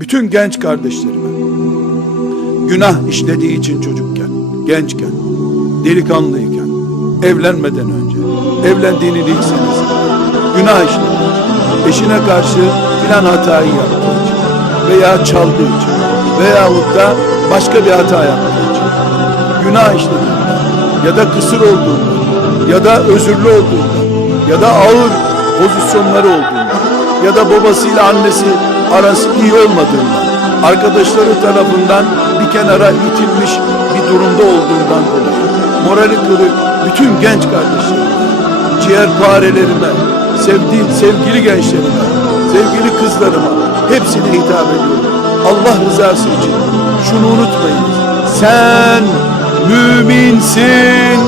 bütün genç kardeşlerime. Günah işlediği için çocukken, gençken, delikanlıyken, evlenmeden önce, evlendiğinin ilk senesinde, günah işlediği için, eşine karşı filan hatayı yaptığı için veya çaldığı için veyahut da başka bir hata yaptığı için, günah işlediğinde ya da kısır olduğunda ya da özürlü olduğunda ya da ağır pozisyonları olduğunda ya da babasıyla annesi arası iyi olmadığından arkadaşları tarafından bir kenara itilmiş bir durumda olduğundan dolayı morali kırık bütün genç kardeşlerime, ciğerparelerime, sevdiğim sevgili gençlerime, sevgili kızlarıma hepsine hitap ediyorum. Allah rızası için şunu unutmayınız. Sen müminsin.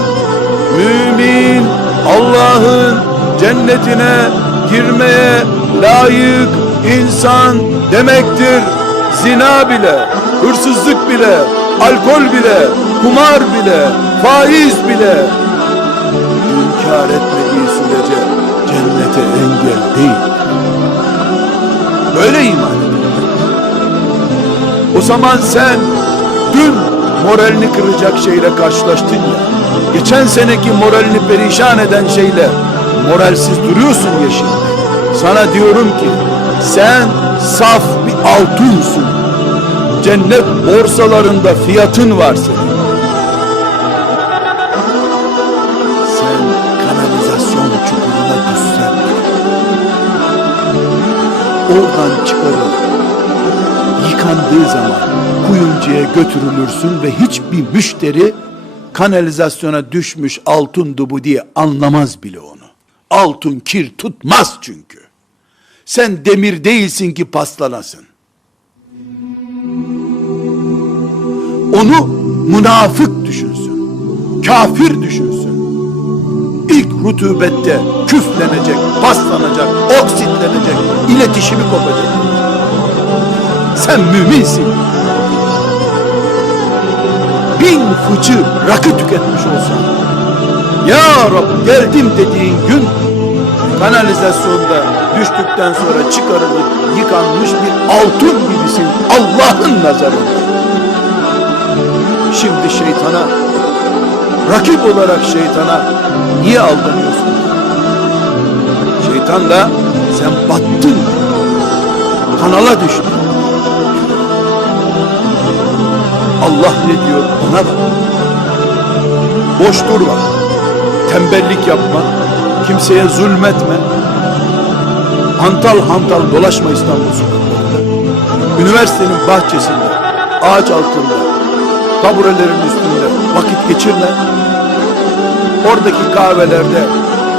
Mümin Allah'ın cennetine girmeye layık insan demektir. Zina bile, hırsızlık bile, alkol bile, kumar bile, faiz bile inkar etmediği sürece cennete engel değil. Böyle iman. O zaman sen dün moralini kıracak şeyle karşılaştın ya. Geçen seneki moralini perişan eden şeyle moralsiz duruyorsun ya. Sana diyorum ki sen saf bir altınsın. Cennet borsalarında fiyatın var senin. Sen kanalizasyon çukuruna düşsen oradan çıkarılıp yıkandığı zaman kuyumcuya götürülürsün ve hiçbir müşteri kanalizasyona düşmüş altındı bu diye anlamaz bile onu. Altın kir tutmaz çünkü. Sen demir değilsin ki paslanasın. Onu münafık düşünsün. Kafir düşünsün. İlk rutubette küflenecek, paslanacak, oksitlenecek, iletişimi kopacak. Sen müminsin. Bin fıçı rakı tüketmiş olsan, Ya Rab geldim dediğin gün, kanalizasyonda düştükten sonra çıkarılıp yıkanmış bir altın gibisin Allah'ın nazarında. Şimdi şeytana, rakip olarak şeytana niye aldanıyorsun? Şeytan da sen battın, kanala düştün. Allah ne diyor ona bak. Boş durma. Tembellik yapma. Kimseye zulmetme. Hantal hantal dolaşma İstanbul sokaklarında. Üniversitenin bahçesinde, ağaç altında, taburelerin üstünde vakit geçirme. Oradaki kahvelerde,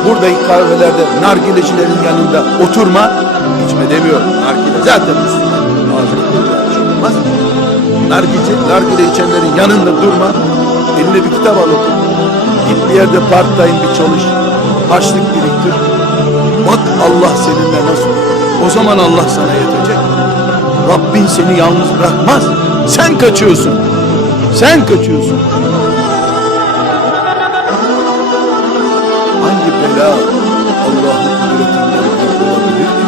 buradaki kahvelerde nargilecilerin yanında oturma. İçme demiyor. Nargile zaten Müslüman. Ağzını şey olmaz. Nargile içenlerin yanında durma. Eline bir kitap al. Git bir yerde part time bir çalış. Harçlık biriktir. Bak Allah seninle nasıl. O zaman Allah sana yetecek. Rabbin seni yalnız bırakmaz. Sen kaçıyorsun. Sen kaçıyorsun. Hangi bela Allah'ın kudretinden kurtulabilir ki?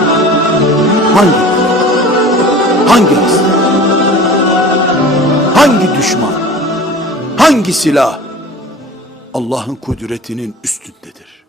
Hangi? Hangi hastalık? Hangi düşman? Hangi silah? Allah'ın kudretinin üstündedir.